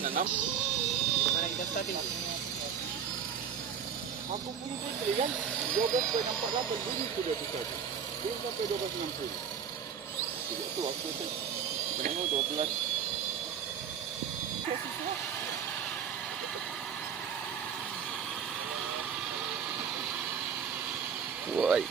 nanam. Mana kita starting? Aku punya beli kan 12.48 bunyi tu dia tukar tu. Dia sampai 12.60. Tidak tu waktu tu. Sebenarnya 12. Woi.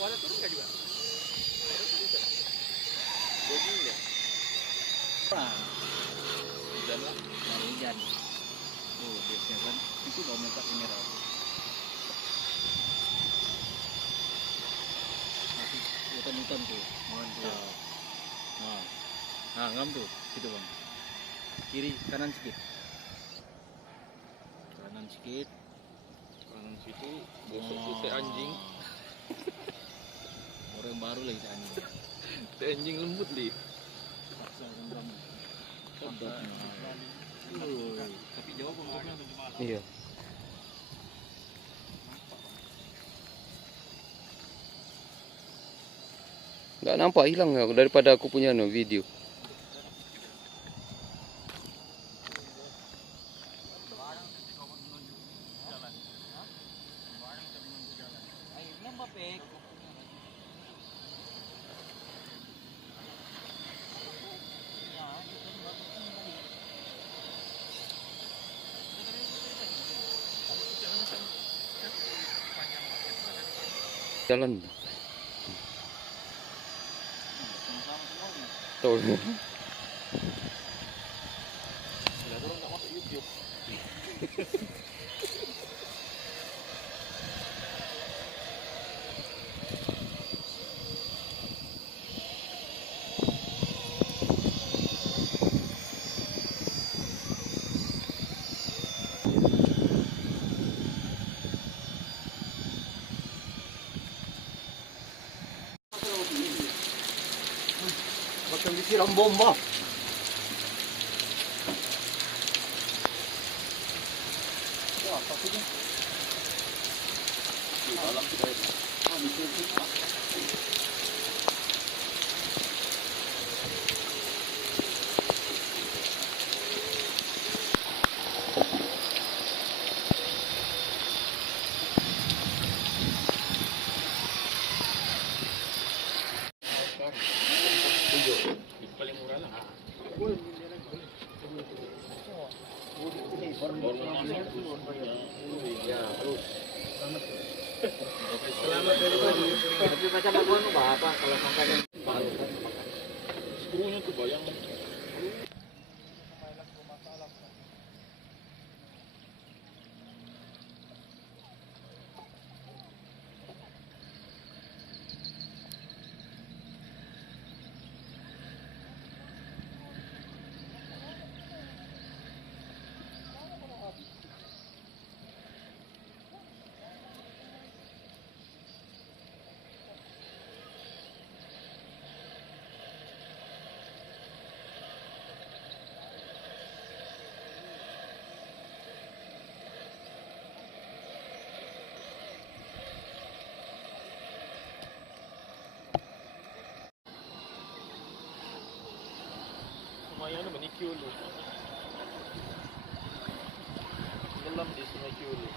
Ada turun nggak juga? Ada turun nggak? Boging nggak? Hujan lah. Hujan. Oh, biasanya kan itu bau mentak mineral. Masih hutan-hutan tuh, mantap. Nah, ngam tuh, gitu bang. Kiri, kanan sedikit. Kanan sedikit. Kanan situ bosok tuh teh anjing. Orang baru lagi anjing. Teh anjing lembut di. Tapi jauh bentuknya untuk malam. Iya. Nggak nampak hilang nggak daripada aku punya video. Jalan. Tuh. Orang nggak masuk YouTube. Macam disiram bomba. Wah, apa sih ini? Di dalam kita ini. Paling murah lah. Ya, terus. Selamat dari tadi. Tapi macam apa kalau makannya baru kan makan. Skrunya tuh bayang. Kyulu. Tenggelam di Sungai Kyulu.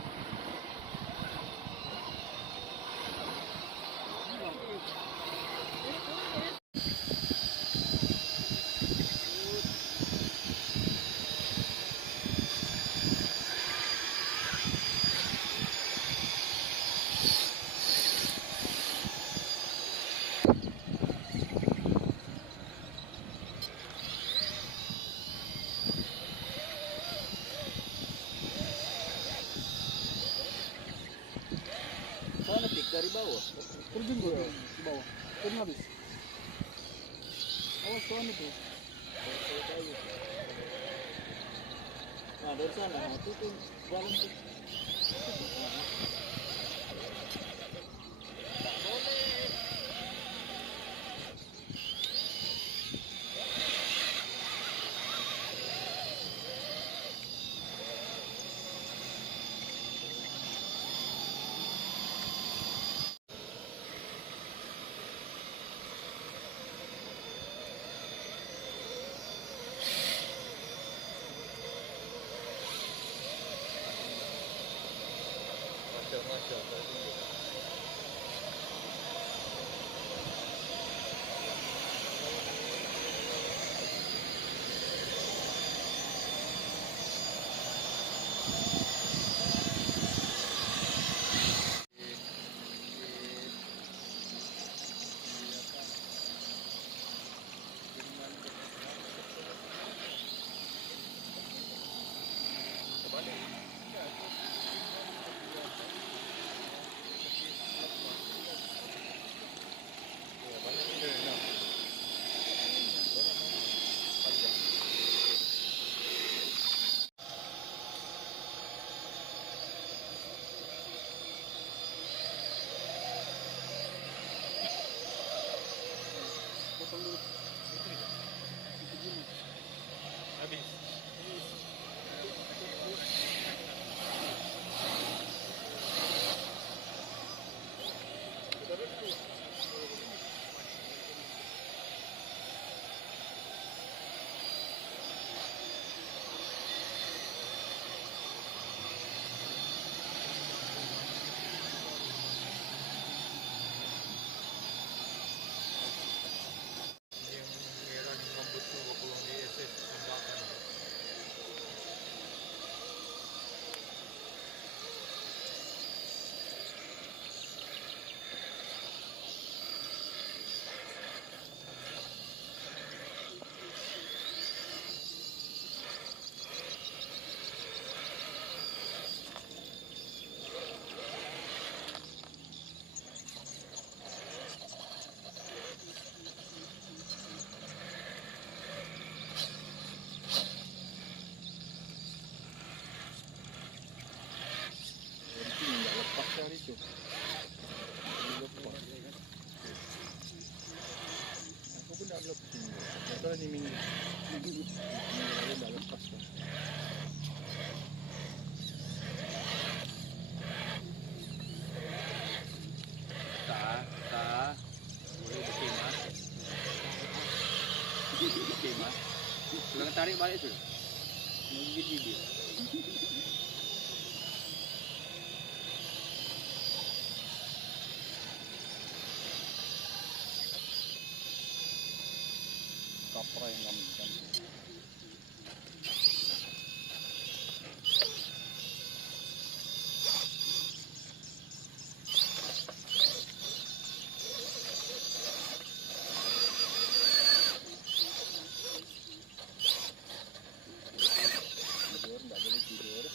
Sana tik dari bawah. Terjun ke bawah. Terjun habis. Awas soalnya tuh. Nah dari sana, nah, itu tuh dalam tuh. Macam-macam. Habis. Itu. Aku pun dah lepas ni. Betul ni minggu. Minggu dah lepas tu. Tak. Boleh berkhemah. Berkhemah. Jangan tarik balik tu. Menggigit dia. Kapra yang ngambilkan. Tidur, tak boleh tidur.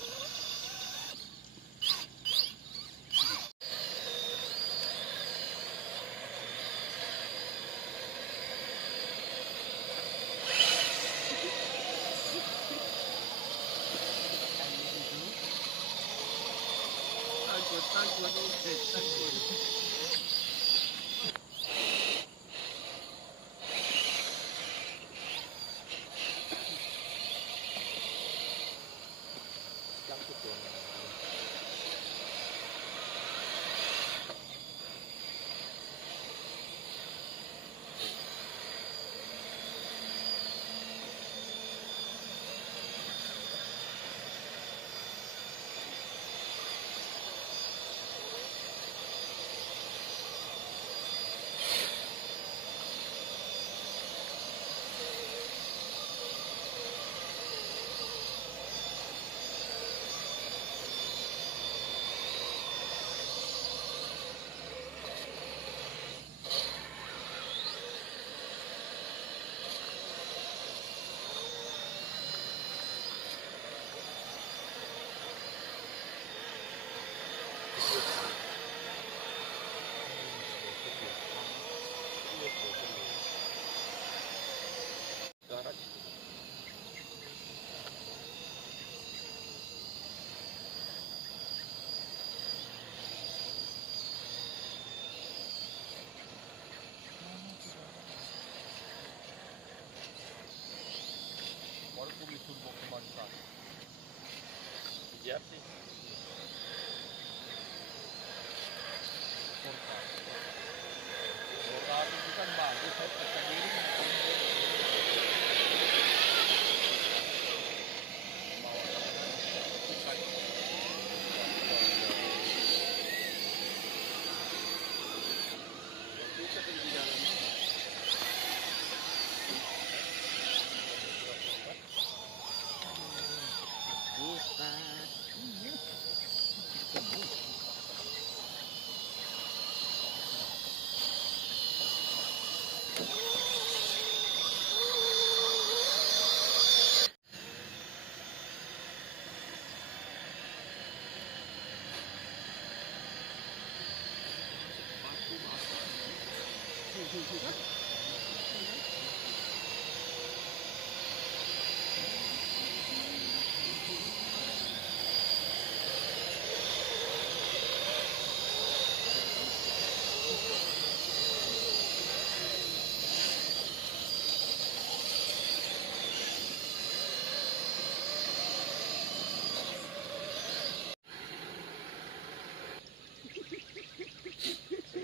Takut. Siap sih. Motor itu kan bagus, saya percaya diri. Kita pergi di dalam.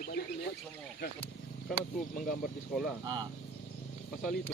Balik lihat semua. Kan aku menggambar di sekolah. Ah, Pasal itu